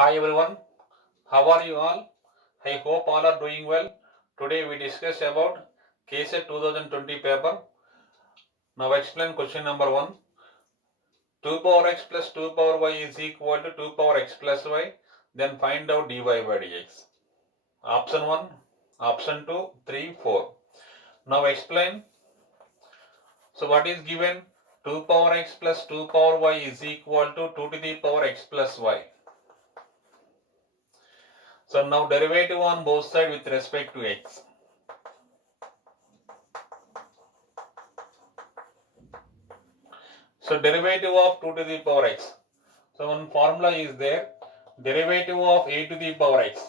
Hi everyone, how are you all? I hope all are doing well. Today we discuss about KSET 2020 paper. Now explain question number 1. 2 power x plus 2 power y is equal to 2 power x plus y. Then find out dy by dx. Option 1, option 2, 3, 4. Now explain. So what is given? 2 power x plus 2 power y is equal to 2 to the power x plus y. So now derivative on both sides with respect to x. So derivative of 2 to the power x. So one formula is there. Derivative of a to the power x.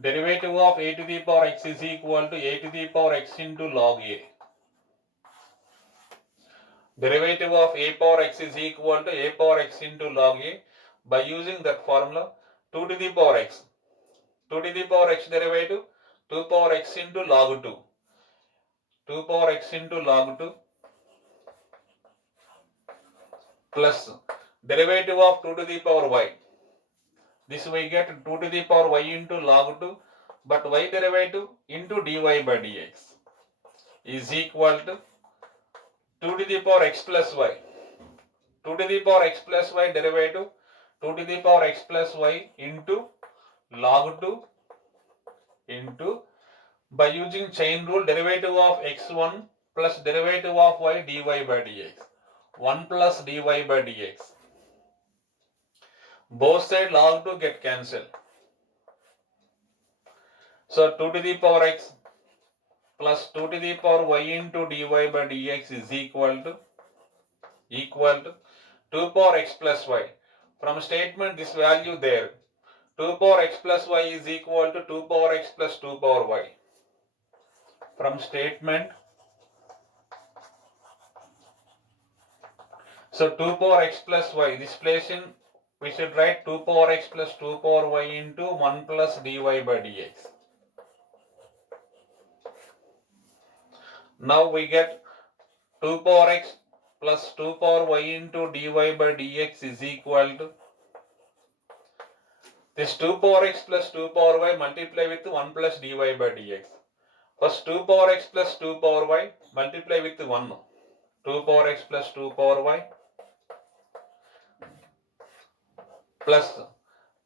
Derivative of a to the power x is equal to a to the power x into log a. Derivative of a power x is equal to a power x into log a. By using that formula, 2 to the power x. 2 to the power x derivative, 2 power x into log 2. 2 power x into log 2 plus derivative of 2 to the power y. This we get 2 to the power y into log 2, but y derivative into dy by dx is equal to 2 to the power x plus y. 2 to the power x plus y derivative 2 to the power x plus y into log 2 into, by using chain rule, derivative of x1 plus derivative of y dy by dx. 1 plus dy by dx. Both sides log 2 get cancelled. So 2 to the power x plus 2 to the power y into dy by dx is equal to 2 power x plus y. From statement this value there, 2 power x plus y is equal to 2 power x plus 2 power y. From statement, so 2 power x plus y, this place in, we should write 2 power x plus 2 power y into 1 plus dy by dx. Now we get 2 power x plus 2 power y into dy by dx is equal to this 2 power x plus 2 power y multiply with 1 plus dy by dx. First 2 power x plus 2 power y multiply with 1. 2 power x plus 2 power y plus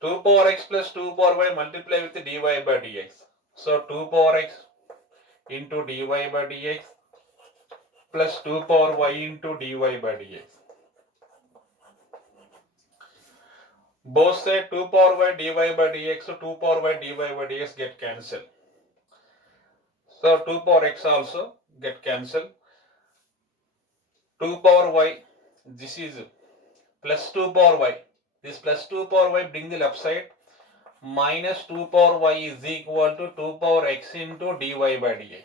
2 power x plus 2 power y multiply with dy by dx. So 2 power x into dy by dx plus 2 power y into dy by dx. Both sides 2 power y dy by dx, so 2 power y dy by dx get cancelled. So 2 power x also get cancelled. 2 power y, this is plus 2 power y. This plus 2 power y bring the left side. Minus 2 power y is equal to 2 power x into dy by dx.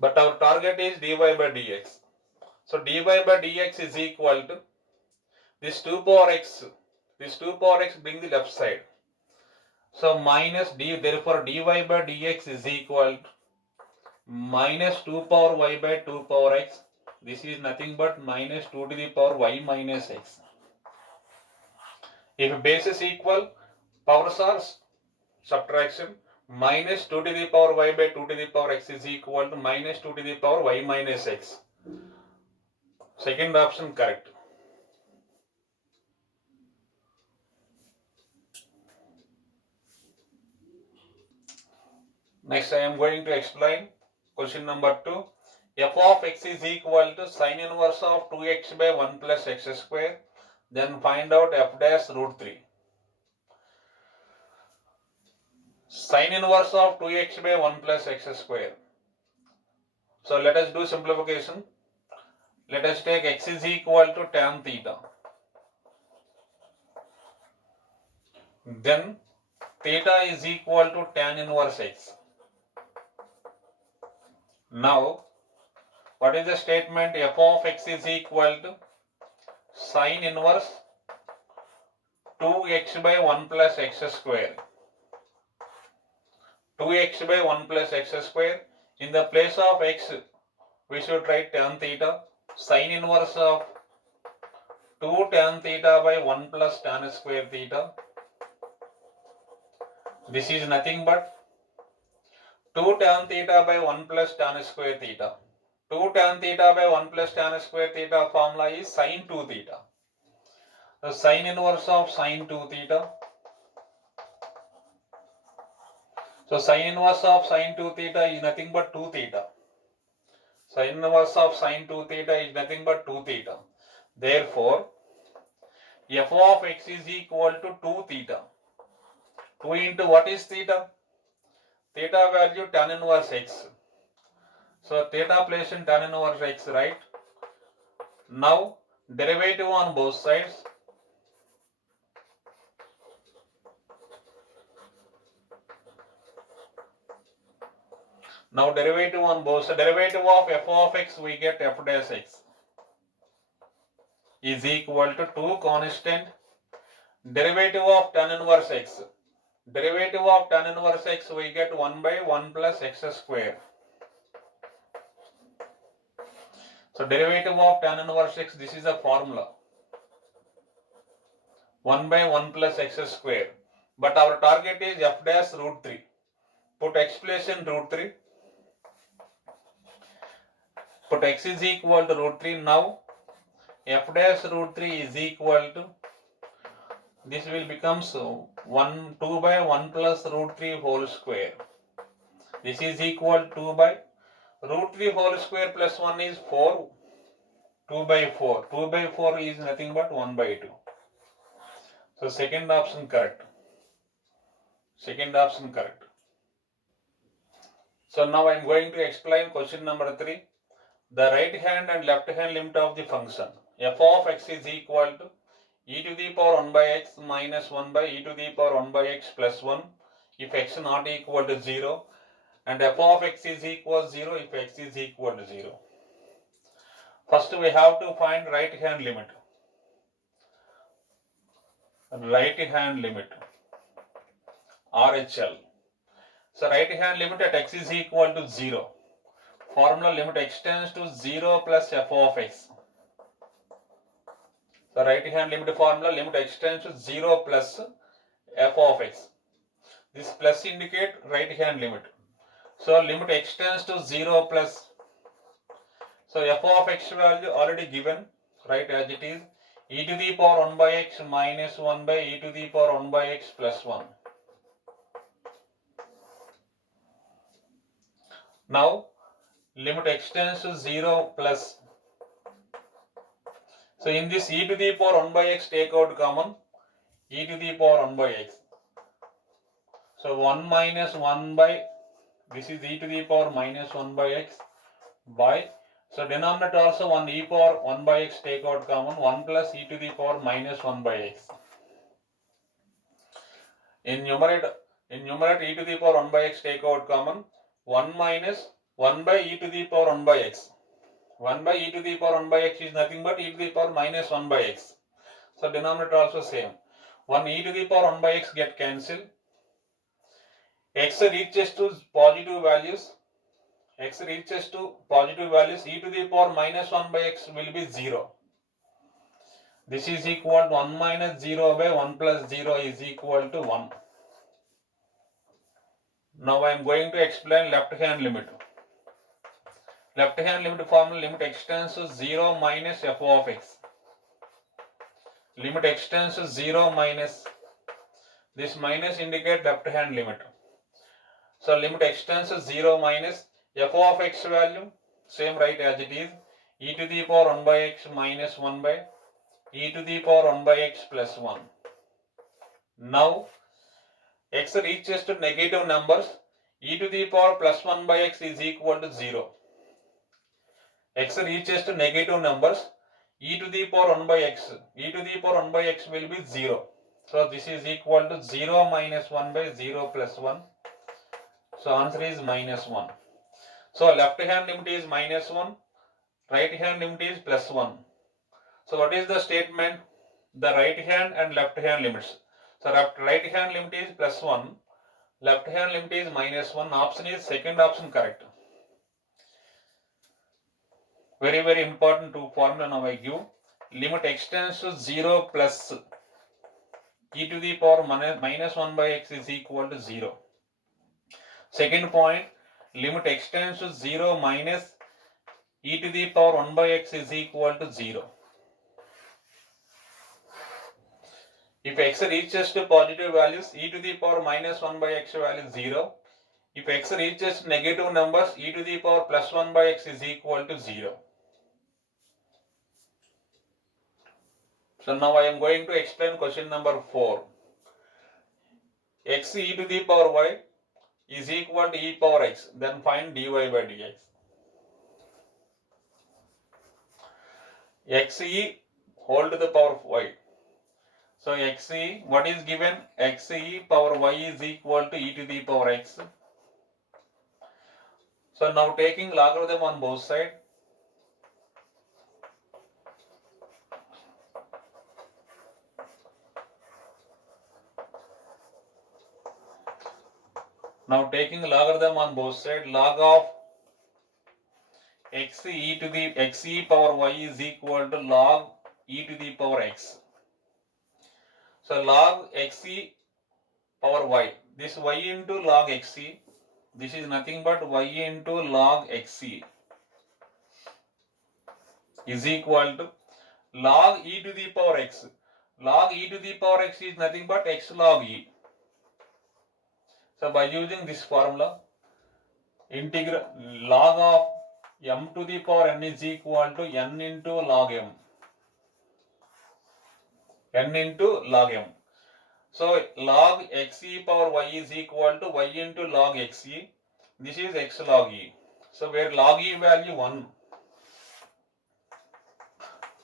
But our target is dy by dx. So dy by dx is equal to this 2 power x. This 2 power x bring the left side. So minus d, therefore dy by dx is equal to minus 2 power y by 2 power x. This is nothing but minus 2 to the power y minus x. If bases equal, powers are subtraction. Minus 2 to the power y by 2 to the power x is equal to minus 2 to the power y minus x. Second option correct. Next I am going to explain question number 2. F of x is equal to sine inverse of 2x by 1 plus x square. Then find out f dash root 3. Sine inverse of 2x by 1 plus x square. So let us do simplification. Let us take x is equal to tan theta. Then theta is equal to tan inverse x. Now, what is the statement? F of x is equal to sine inverse 2x by 1 plus x square. 2x by 1 plus x square. In the place of x, we should write tan theta. Sine inverse of 2 tan theta by 1 plus tan square theta. This is nothing but 2 tan theta by 1 plus tan square theta. 2 tan theta by 1 plus tan square theta formula is sin 2 theta. The sin inverse of sin 2 theta. So sin inverse of sin 2 theta is nothing but 2 theta. Sin inverse of sin 2 theta is nothing but 2 theta. Therefore, f of x is equal to 2 theta. 2 into what is theta? Theta value tan inverse x. So theta placed in tan inverse x, right? Now derivative on both sides. Now derivative on both sides. Derivative of f of x, we get f dash x is equal to 2 constant derivative of tan inverse x. Derivative of tan inverse x, we get 1 by 1 plus x square. So derivative of tan inverse x, this is a formula. 1 by 1 plus x square. But our target is f dash root 3. Put x place in root 3. Put x is equal to root 3. Now f dash root 3 is equal to, this will become 2 by 1 plus root 3 whole square. This is equal to 2 by root 3 whole square plus 1 is 4. 2 by 4. 2 by 4 is nothing but 1 by 2. So second option correct. Second option correct. So now I am going to explain question number 3. The right hand and left hand limit of the function f of x is equal to e to the power 1 by x minus 1 by e to the power 1 by x plus 1 if x not equal to 0, and f of x is equal to 0 if x is equal to 0. First we have to find right hand limit. Right hand limit RHL. So right hand limit at x is equal to 0. Formula limit x tends to 0 plus f of x. So right hand limit formula limit x tends to 0 plus f of x. This plus indicate right hand limit. So limit x tends to 0 plus. So f of x value already given, right, as it is e to the power 1 by x minus 1 by e to the power 1 by x plus 1. Now limit x tends to 0 plus. So in this e to the power 1 by x take out common, e to the power 1 by x. So 1 minus 1 by, this is e to the power minus 1 by x by, so denominator also 1 e power 1 by x take out common, 1 plus e to the power minus 1 by x. In numerator e to the power 1 by x take out common, 1 minus 1 by e to the power 1 by x. 1 by e to the power 1 by x is nothing but e to the power minus 1 by x. So denominator also same. 1 e to the power 1 by x get cancelled. X reaches to positive values. X reaches to positive values. E to the power minus 1 by x will be 0. This is equal to 1 minus 0 by 1 plus 0 is equal to 1. Now I am going to explain left hand limit. Left hand limit formula limit x tends to 0 minus f of x. Limit x tends to 0 minus, this minus indicate left hand limit. So limit x tends to 0 minus f of x value same right as it is e to the power 1 by x minus 1 by e to the power 1 by x plus 1. Now x reaches to negative numbers, e to the power plus 1 by x is equal to 0. X reaches to negative numbers, e to the power 1 by x, e to the power 1 by x will be 0. So this is equal to 0 minus 1 by 0 plus 1. So answer is minus 1. So left hand limit is minus 1, right hand limit is plus 1. So what is the statement? The right hand and left hand limits. So right hand limit is plus 1, left hand limit is minus 1. Option is second option correct. Very important to formula now I give. limit x tends to 0 plus e to the power minus 1 by x is equal to 0. Second point, limit x tends to 0 minus e to the power 1 by x is equal to 0. If x reaches to positive values, e to the power minus 1 by x value is 0. If x reaches negative numbers, e to the power plus 1 by x is equal to 0. So now I am going to explain question number 4. X e to the power y is equal to e power x. Then find dy by dx. Xe whole to the power of y. So xe, what is given? Xe power y is equal to e to the power x. So now taking logarithm on both sides. Now taking logarithm on both sides, log of xe to the xe power y is equal to log e to the power x. So log xe power y. This y into log xe. This is nothing but y into log xe is equal to log e to the power x. Log e to the power x is nothing but x log e. So by using this formula, integral log of m to the power n is equal to n into log m. N into log m. So log xe power y is equal to y into log xe. This is x log e. So where log e value 1,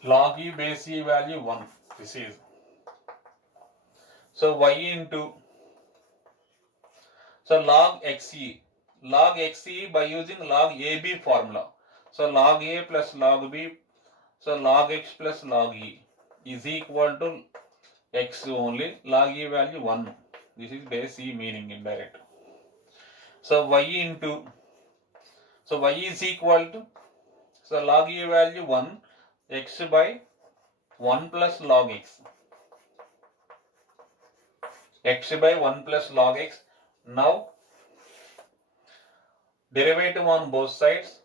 log e base e value 1. This is. So y into, so log xe. Log xe by using log AB formula. So log a plus log b, so log x plus log e is equal to x only, log e value 1. This is base e meaning indirect. So y into, so y is equal to, so log e value 1, x by 1 plus log x. X by 1 plus log x. Now derivative on both sides.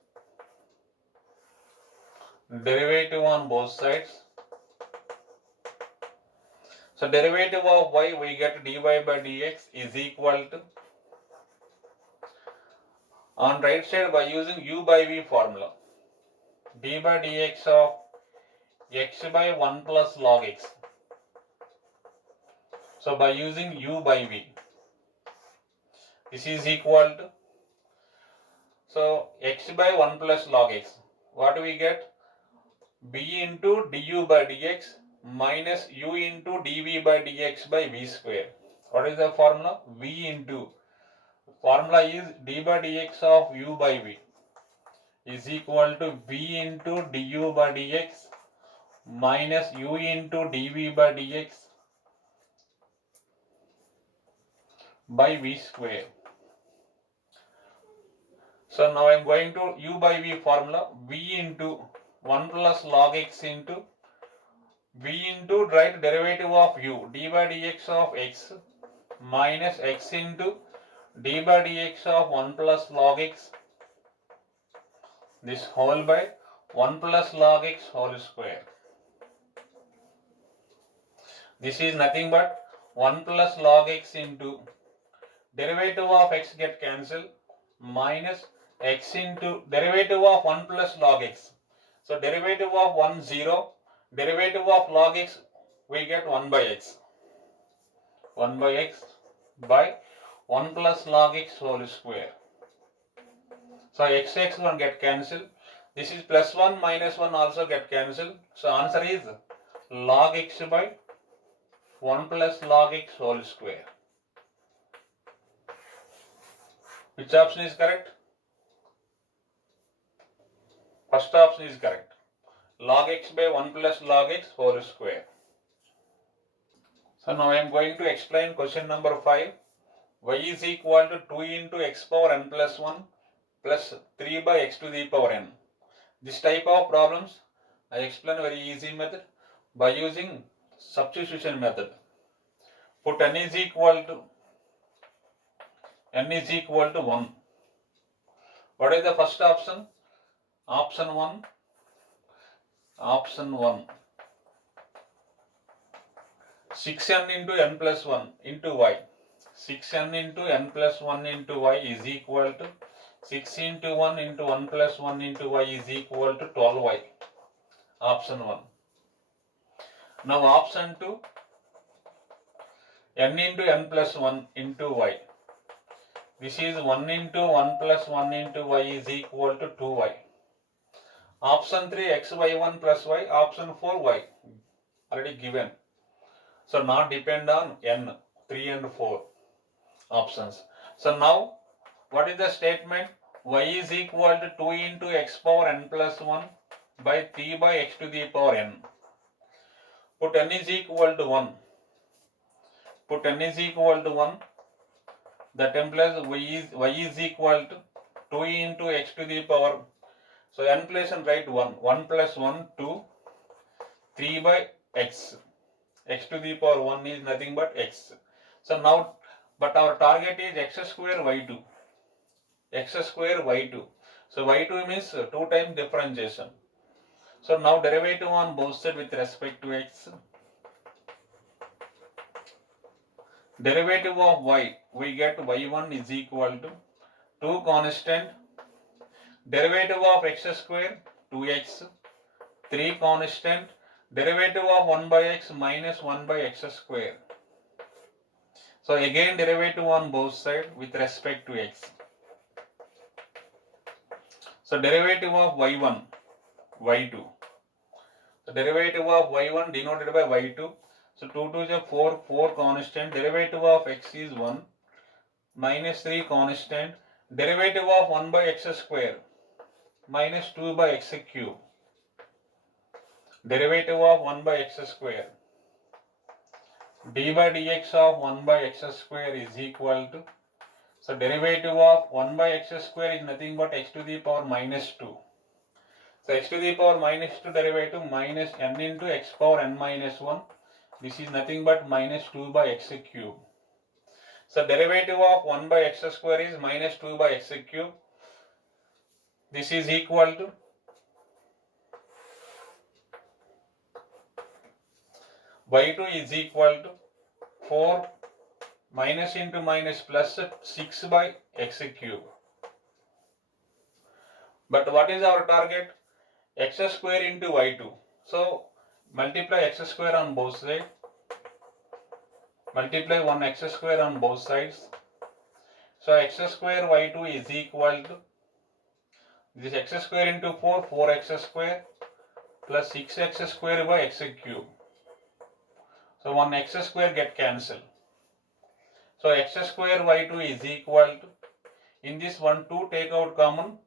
Derivative on both sides. So derivative of y, we get dy by dx is equal to, on right side by using u by v formula, d by dx of x by 1 plus log x. So by using u by v, this is equal to, so x by 1 plus log x. What do we get? b into du by dx minus u into dv by dx by v square. What is the formula? V into, formula is d by dx of u by v is equal to v into du by dx minus u into dv by dx by v square. So now I am going to u by v formula, v into 1 plus log x into v into, right, derivative of u, d by dx of x minus x into d by dx of 1 plus log x, this whole by 1 plus log x whole square. This is nothing but 1 plus log x into derivative of x get cancelled minus x into derivative of 1 plus log x. So derivative of 1 0, derivative of log x we get 1 by x. 1 by x by 1 plus log x whole square. So x 1 get cancelled. This is plus 1 minus 1 also get cancelled. So answer is log x by 1 plus log x whole square. Which option is correct? First option is correct. Log x by 1 plus log x whole square. So now I am going to explain question number 5. Y is equal to 2 into x power n plus 1 plus 3 by x to the power n. This type of problems I explain very easy method. by using substitution method. Put n is equal to 1. What is the first option? Option 1. 6n into n plus 1 into y. 6n into n plus 1 into y is equal to 6 into 1 into 1 plus 1 into y is equal to 12y. Option 1. Now option 2. N into n plus 1 into y. This is 1 into 1 plus 1 into y is equal to 2y. Option 3 xy1 plus y. Option 4 y. Already given. So not depend on n, 3 and 4 options. So now what is the statement? Y is equal to 2 into x power n plus 1 by 3 by x to the power n. Put n is equal to 1. Put n is equal to 1. That implies y is equal to 2 into x to the power. So n place and write 1. 1 plus 1, 2. 3 by x. X to the power 1 is nothing but x. So now, but our target is x square y2. X square y2. So y2 means 2 times differentiation. So now derivative on both sides with respect to x. Derivative of y, we get y1 is equal to 2 constant. Derivative of x square 2x. 3 constant. Derivative of 1 by x minus 1 by x square. So again derivative on both sides with respect to x. So derivative of y1, y2. So derivative of y1 denoted by y2. So 2 to the 4, 4 constant. Derivative of x is 1. Minus 3 constant. Derivative of 1 by x square. Minus 2 by x cube. Derivative of 1 by x square. D by dx of 1 by x square is equal to. So derivative of 1 by x square is nothing but x to the power minus 2. So x to the power minus 2 derivative minus n into x power n minus 1. This is nothing but minus 2 by x cube. So derivative of 1 by x square is minus 2 by x cube. This is equal to y2 is equal to 4 minus into minus plus 6 by x cube. But what is our target? X square into y2. So multiply x square on both sides. Multiply 1 x square on both sides. So x square y2 is equal to this x square into 4, 4x square plus 6x square by x cube. So 1 x square get cancelled. So x square y2 is equal to, in this 1 2 take out common,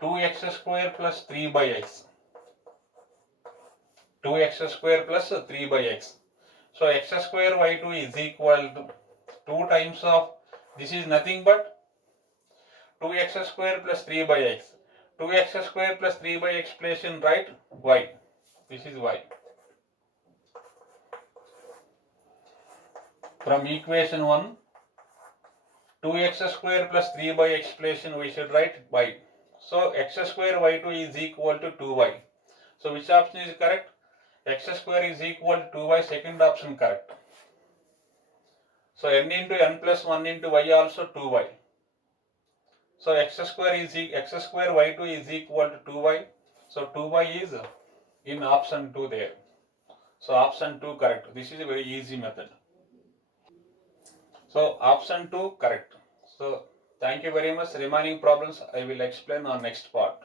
2x square plus 3 by x. 2x square plus 3 by x. So x square y2 is equal to 2 times of, this is nothing but 2x square plus 3 by x. 2x square plus 3 by x place in right y. This is y. From equation 1, 2x square plus 3 by x place in we should write y. So x square y2 is equal to 2y. So which option is correct? X square is equal to 2y, second option correct. So n into n plus 1 into y also 2y. So x square y2 is equal to 2y. So 2y is in option 2 there. So option 2 correct. This is a very easy method. So option 2 correct. So thank you very much. Remaining problems I will explain on next part.